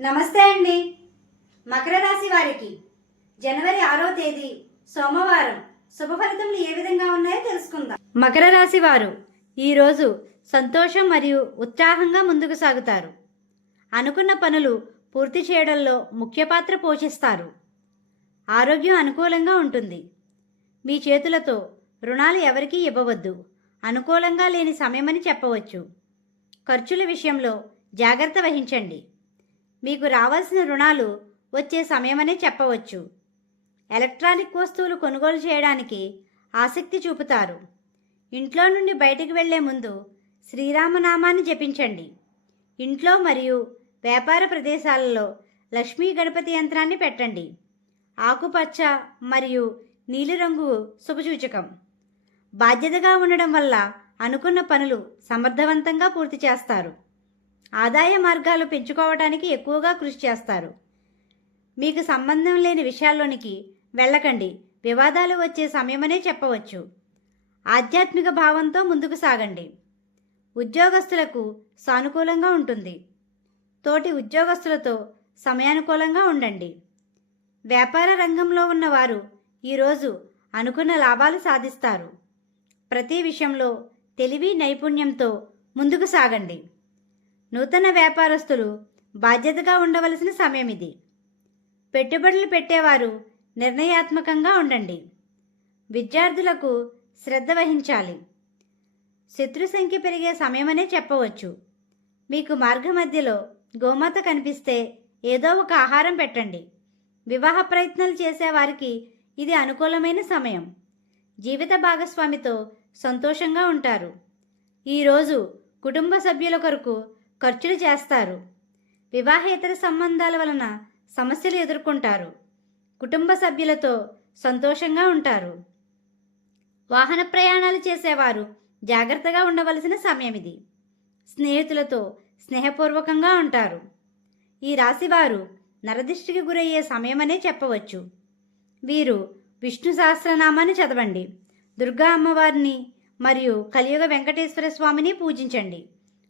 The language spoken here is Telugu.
నమస్తే అండి. మకర రాశి వారికి జనవరి ఆరో తేదీ సోమవారం శుభ ఫలితములు ఏ విధంగా ఉన్నాయో తెలుసుకుందాం. మకర రాశి వారు ఈరోజు సంతోషం మరియు ఉత్సాహంగా ముందుకు సాగుతారు. అనుకున్న పనులు పూర్తి చేయడంలో ముఖ్య పాత్ర పోషిస్తారు. ఆరోగ్యం అనుకూలంగా ఉంటుంది. మీ చేతులతో రుణాలు ఎవరికీ ఇవ్వవద్దు. అనుకూలంగా లేని సమయమని చెప్పవచ్చు. ఖర్చుల విషయంలో జాగ్రత్త వహించండి. మీకు రావాల్సిన రుణాలు వచ్చే సమయమనే చెప్పవచ్చు. ఎలక్ట్రానిక్ వస్తువులు కొనుగోలు చేయడానికి ఆసక్తి చూపుతారు. ఇంట్లో నుండి బయటికి వెళ్ళే ముందు శ్రీరామనామాన్ని జపించండి. ఇంట్లో మరియు వ్యాపార ప్రదేశాలలో లక్ష్మీ గణపతి యంత్రాన్ని పెట్టండి. ఆకుపచ్చ మరియు నీలిరంగు శుభసూచకం. బాధ్యతగా ఉండడం వల్ల అనుకున్న పనులు సమర్థవంతంగా పూర్తి చేస్తారు. ఆదాయ మార్గాలు పెంచుకోవడానికి ఎక్కువగా కృషి చేస్తారు. మీకు సంబంధం లేని విషయాల్లోనికి వెళ్ళకండి. వివాదాలు వచ్చే సమయమనే చెప్పవచ్చు. ఆధ్యాత్మిక భావంతో ముందుకు సాగండి. ఉద్యోగస్తులకు సానుకూలంగా ఉంటుంది. తోటి ఉద్యోగస్తులతో సమయానుకూలంగా ఉండండి. వ్యాపార రంగంలో ఉన్నవారు ఈరోజు అనుకున్న లాభాలు సాధిస్తారు. ప్రతి విషయంలో తెలివి నైపుణ్యంతో ముందుకు సాగండి. నూతన వ్యాపారస్తులు బాధ్యతగా ఉండవలసిన సమయం ఇది. పెట్టుబడులు పెట్టేవారు నిర్ణయాత్మకంగా ఉండండి. విద్యార్థులకు శ్రద్ధ వహించాలి. శత్రు సంఖ్య పెరిగే సమయమనే చెప్పవచ్చు. మీకు మార్గ మధ్యలో గోమాత కనిపిస్తే ఏదో ఒక ఆహారం పెట్టండి. వివాహ ప్రయత్నాలు చేసేవారికి ఇది అనుకూలమైన సమయం. జీవిత భాగస్వామితో సంతోషంగా ఉంటారు. ఈరోజు కుటుంబ సభ్యుల కొరకు ఖర్చులు చేస్తారు. వివాహేతర సంబంధాల వలన సమస్యలు ఎదుర్కొంటారు. కుటుంబ సభ్యులతో సంతోషంగా ఉంటారు. వాహన ప్రయాణాలు చేసేవారు జాగ్రత్తగా ఉండవలసిన సమయం ఇది. స్నేహితులతో స్నేహపూర్వకంగా ఉంటారు. ఈ రాశివారు నరదిష్టికి గురయ్యే సమయమనే చెప్పవచ్చు. వీరు విష్ణు సహస్రనామాన్ని చదవండి. దుర్గా అమ్మవారిని మరియు కలియుగ వెంకటేశ్వర స్వామిని పూజించండి.